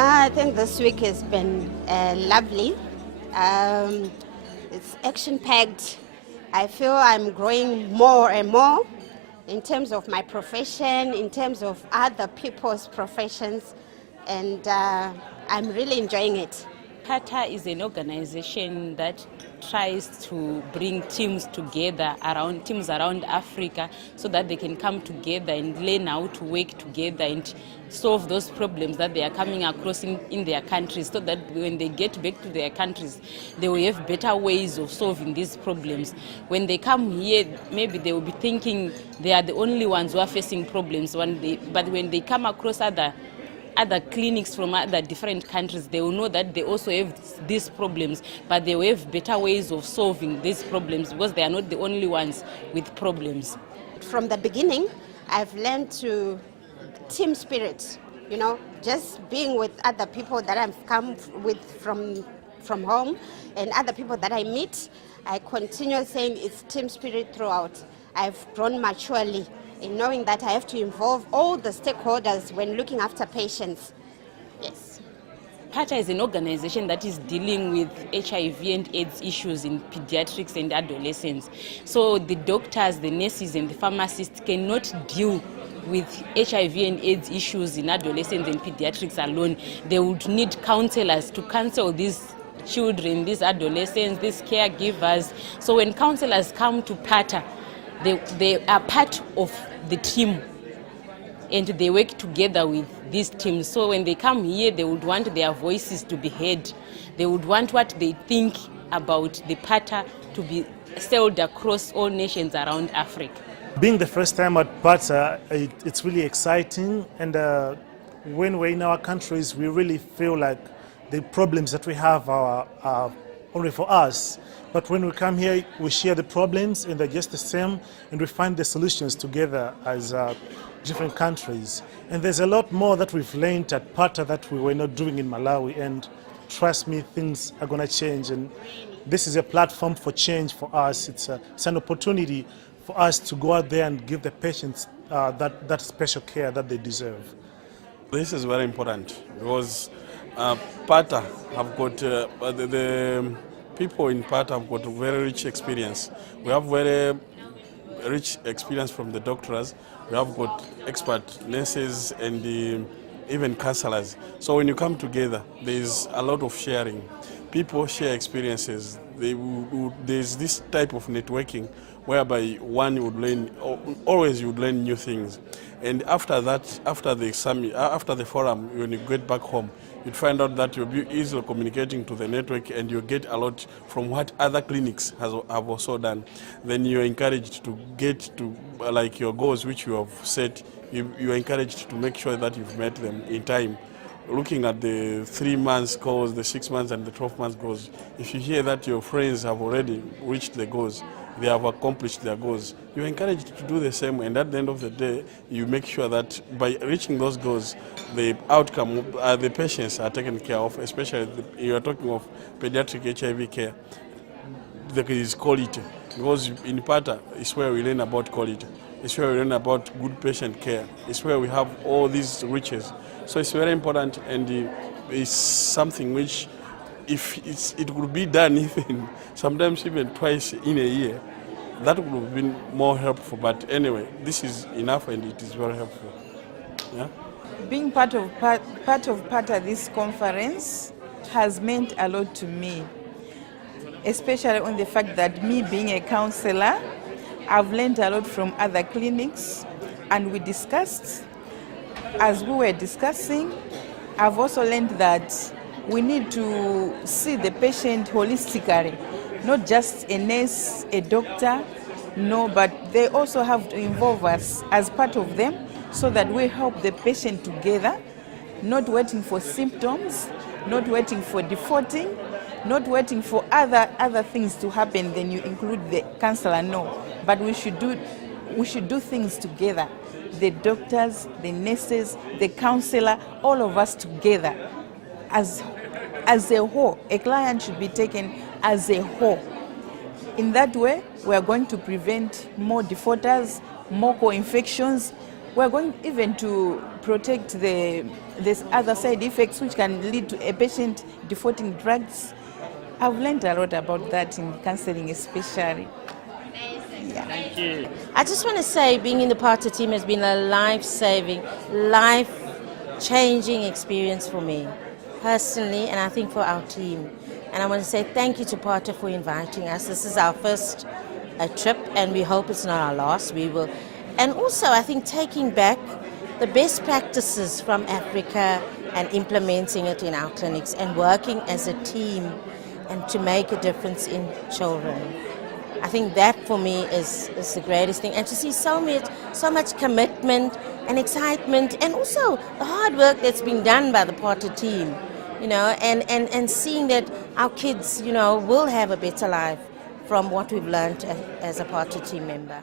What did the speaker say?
I think this week has been lovely. It's action-packed. I feel I'm growing more and more in terms of my profession, in terms of other people's professions, and I'm really enjoying it. PATA is an organization that tries to bring teams around Africa, so that they can come together and learn how to work together and solve those problems that they are coming across in their countries, so that when they get back to their countries, they will have better ways of solving these problems. When they come here, maybe they will be thinking they are the only ones who are facing problems, but when they come across other clinics from other different countries, they will know that they also have these problems, but they will have better ways of solving these problems because they are not the only ones with problems. From the beginning, I've learned to team spirit, just being with other people that I've come with from home and other people that I meet. I continue saying it's team spirit throughout. I've grown maturely in knowing that I have to involve all the stakeholders when looking after patients. Yes. PATA is an organization that is dealing with HIV and AIDS issues in pediatrics and adolescents. So the doctors, the nurses and the pharmacists cannot deal with HIV and AIDS issues in adolescents and pediatrics alone. They would need counselors to counsel these children, these adolescents, these caregivers. So when counselors come to PATA, they are part of the team and they work together with these teams. So when they come here, they would want their voices to be heard. They would want what they think about the PATA to be sold across all nations around Africa. Being the first time at PATA, it's really exciting, and when we're in our countries, we really feel like the problems that we have are only for us. But when we come here, we share the problems and they're just the same, and we find the solutions together as different countries. And there's a lot more that we've learned at PATA that we were not doing in Malawi, and trust me, things are going to change. And this is a platform for change for us. It's an opportunity for us to go out there and give the patients that special care that they deserve. This is very important because PATA have got the people in PATA have got a very rich experience. We have very rich experience from the doctors. We have got expert nurses and even counselors. So when you come together, there's a lot of sharing. People share experiences. There's this type of networking whereby one would learn, always you would learn new things. And after that, after the summit, after the forum, when you get back home, you'd find out that you'll be easily communicating to the network and you get a lot from what other clinics have also done. Then you're encouraged to get to like your goals which you have set. You're encouraged to make sure that you've met them in time. Looking at the 3 months goals, the 6 months and the 12 months goals, if you hear that your friends have already reached the goals, they have accomplished their goals, you're encouraged to do the same, and at the end of the day, you make sure that by reaching those goals, the outcome, the patients are taken care of, especially you're talking of pediatric HIV care. There is quality, because in PATA is where we learn about quality. It's where we learn about good patient care. It's where we have all these riches. So it's very important, and it's something which, if it could be done even sometimes even twice in a year, that would have been more helpful. But anyway, this is enough and it is very helpful. Yeah? Being part of PATA this conference has meant a lot to me, especially on the fact that me being a counselor, I've learned a lot from other clinics, and we discussed. As we were discussing, I've also learned that we need to see the patient holistically, not just a nurse, a doctor, no, but they also have to involve us as part of them so that we help the patient together, not waiting for symptoms, not waiting for defaulting, not waiting for other things to happen, then you include the counselor, no. But we should do things together. The doctors, the nurses, the counselor, all of us together as a whole. A client should be taken as a whole. In that way, we are going to prevent more defaulters, more co-infections. We are going even to protect the there's other side effects which can lead to a patient defaulting drugs. I've learned a lot about that in counseling especially. I just want to say being in the PATA team has been a life-saving, life-changing experience for me personally, and I think for our team. And I want to say thank you to PATA for inviting us. This is our first trip, and we hope it's not our last. We will. And also, I think taking back the best practices from Africa and implementing it in our clinics and working as a team and to make a difference in children. I think that for me is the greatest thing. And to see so much commitment and excitement, and also the hard work that's been done by the PATA team, and seeing that our kids, will have a better life from what we've learned as a PATA team member.